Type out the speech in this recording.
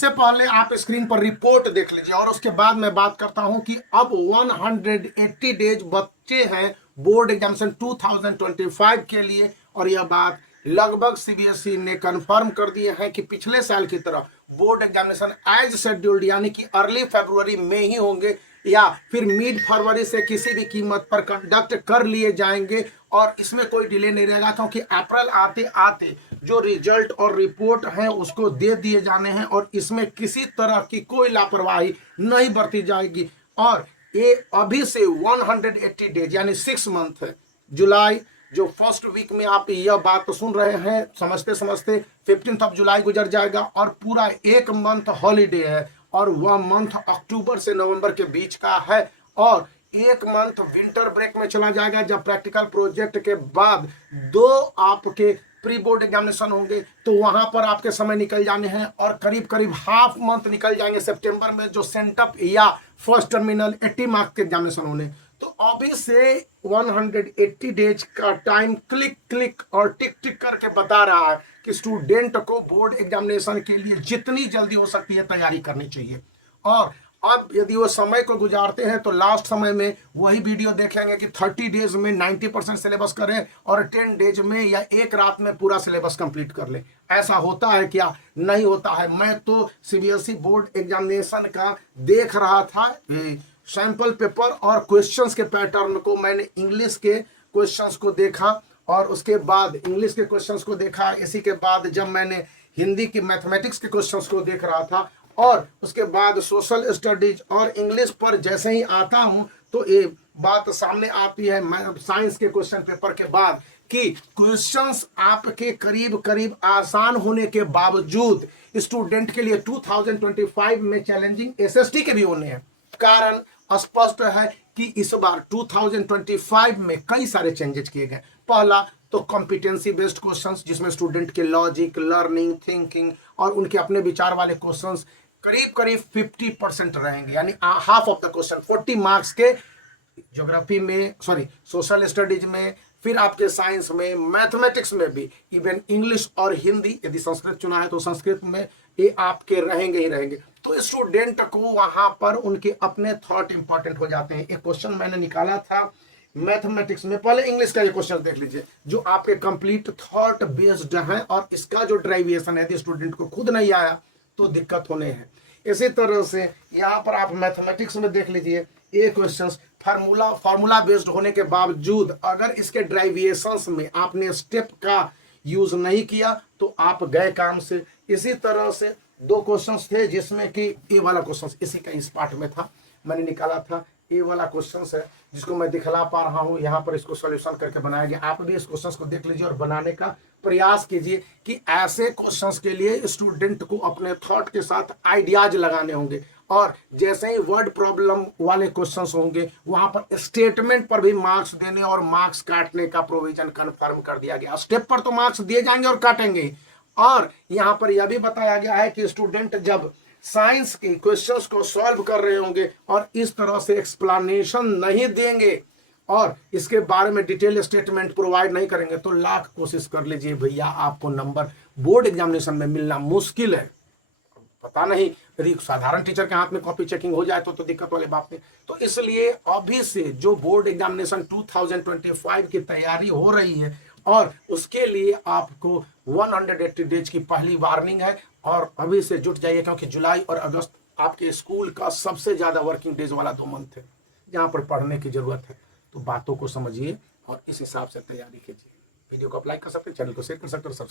इससे पहले आप स्क्रीन पर रिपोर्ट देख लीजिए और उसके बाद मैं बात करता हूं कि अब 180 डेज बच्चे हैं बोर्ड एग्जामिनेशन 2025 के लिए। और यह बात लगभग सीबीएसई ने कंफर्म कर दिए हैं कि पिछले साल की तरह बोर्ड एग्जामिनेशन एज शेड्यूल्ड यानी कि अर्ली फरवरी में ही होंगे या फिर मिड फरवरी से किसी भी कीमत पर कंडक्ट कर लिए जाएंगे। और इसमें कोई डिले नहीं रहेगा क्योंकि अप्रैल आते आते जो रिजल्ट और रिपोर्ट है उसको दे दिए जाने हैं और इसमें किसी तरह की कोई लापरवाही नहीं बरती जाएगी। और ये अभी से 180 डेज यानी 6 मंथ है। जुलाई जो फर्स्ट वीक में आप यह बात तो सुन रहे हैं, समझते समझते 15 जुलाई गुजर जाएगा और पूरा एक मंथ हॉलीडे है और वह मंथ अक्टूबर से नवंबर के बीच का है। और एक मंथ विंटर ब्रेक में चला जाएगा जब प्रैक्टिकल प्रोजेक्ट के बाद 2 आपके प्री बोर्ड एग्जामिनेशन होंगे, तो वहां पर आपके समय निकल जाने हैं और करीब करीब हाफ मंथ निकल जाएंगे सितंबर में जो सेंटअप या फर्स्ट टर्मिनल 80 मार्क्स के एग्जामिनेशन होने। तो अभी से 180 डेज का टाइम क्लिक क्लिक और टिक टिक करके बता रहा है कि स्टूडेंट को बोर्ड एग्जामिनेशन के लिए जितनी जल्दी हो सकती है तैयारी करनी चाहिए। और अब यदि वो समय को गुजारते हैं तो लास्ट समय में वही वीडियो देखेंगे कि 30 डेज में 90% सिलेबस करें और 10 डेज में या एक रात में पूरा सिलेबस कंप्लीट कर ले। ऐसा होता है क्या? नहीं होता है। मैं तो सीबीएसई बोर्ड एग्जामिनेशन का देख रहा था सैंपल पेपर और क्वेश्चंस के पैटर्न को। मैंने इंग्लिश के क्वेश्चंस को देखा और उसके बाद इंग्लिश के क्वेश्चंस को देखा। इसी के बाद जब मैंने हिंदी की मैथमेटिक्स के क्वेश्चंस को देख रहा था और उसके बाद सोशल स्टडीज और इंग्लिश पर जैसे ही आता हूं तो ये बात सामने आती है साइंस के क्वेश्चन पेपर के बाद कि क्वेश्चंस आपके करीब करीब आसान होने के बावजूद स्टूडेंट के लिए 2025 में चैलेंजिंग एसएसटी के भी होने हैं। कारण स्पष्ट है कि इस बार 2025 में कई सारे चेंजेस किए गए। पहला तो कॉम्पिटेंसी बेस्ड क्वेश्चंस जिसमें स्टूडेंट के लॉजिक, लर्निंग, थिंकिंग और उनके अपने विचार वाले क्वेश्चंस करीब करीब 50% रहेंगे, यानी half of the question 40 marks के ज्योग्राफी में, सॉरी सोशल स्टडीज में, फिर आपके साइंस में, मैथमेटिक्स में भी, इवन इंग्लिश और हिंदी, यदि संस्कृत चुना है तो संस्कृत में ये आपके रहेंगे ही रहेंगे। तो स्टूडेंट को वहां पर उनके अपने थॉट इंपॉर्टेंट हो जाते हैं। एक क्वेश्चन मैंने निकाला था मैथमेटिक्स में, पहले इंग्लिश का ये क्वेश्चन देख लीजिए जो आपके कंप्लीट थॉट बेस्ड है और इसका जो ड्राइवेशन है यदि स्टूडेंट को खुद नहीं आया तो दिक्कत होने हैं। इसी तरह से यहाँ पर आप मैथमेटिक्स में देख लीजिए ये क्वेश्चंस फार्मूला बेस्ड होने के बावजूद अगर इसके ड्राइवेशंस में आपने स्टेप का यूज नहीं किया तो आप गए काम से। इसी तरह से 2 क्वेश्चंस थे जिसमें कि ए वाला क्वेश्चन इसी का इस पार्ट में था, मैंने निकाला था। ए वाला क्वेश्चन है जिसको मैं दिखला पा रहा हूं यहाँ पर, इसको सॉल्यूशन करके बनाया गया। आप भी इस क्वेश्चन को देख लीजिए और बनाने का प्रयास कीजिए कि ऐसे क्वेश्चंस के लिए स्टूडेंट को अपने थॉट के साथ आइडियाज लगाने होंगे और जैसे ही वर्ड प्रॉब्लम वाले क्वेश्चंस होंगे वहां पर स्टेटमेंट पर भी मार्क्स देने और मार्क्स काटने का प्रोविजन कंफर्म कर दिया गया। स्टेप पर तो मार्क्स दिए जाएंगे और काटेंगे। और यहाँ पर यह भी बताया गया है कि स्टूडेंट जब साइंस के क्वेश्चंस को सॉल्व कर रहे होंगे और इस तरह से एक्सप्लेनेशन नहीं देंगे और इसके बारे में डिटेल स्टेटमेंट प्रोवाइड नहीं करेंगे तो लाख कोशिश कर लीजिए भैया आपको नंबर बोर्ड एग्जामिनेशन में मिलना मुश्किल है। पता नहीं यदि साधारण टीचर के हाथ में कॉपी चेकिंग हो जाए तो दिक्कत वाले बात नहीं। तो इसलिए अभी से जो बोर्ड एग्जामिनेशन 2025 की तैयारी हो रही है और उसके लिए आपको 180 डेज की पहली वार्निंग है और अभी से जुट जाइए क्योंकि जुलाई और अगस्त आपके स्कूल का सबसे ज्यादा वर्किंग डेज वाला 2 मंथ है जहां पर पढ़ने की जरूरत है। तो बातों को समझिए और इस हिसाब से तैयारी कीजिए। वीडियो को आप लाइक कर सकते हैं, चैनल को शेयर कर सकते हैं और सब्सक्राइब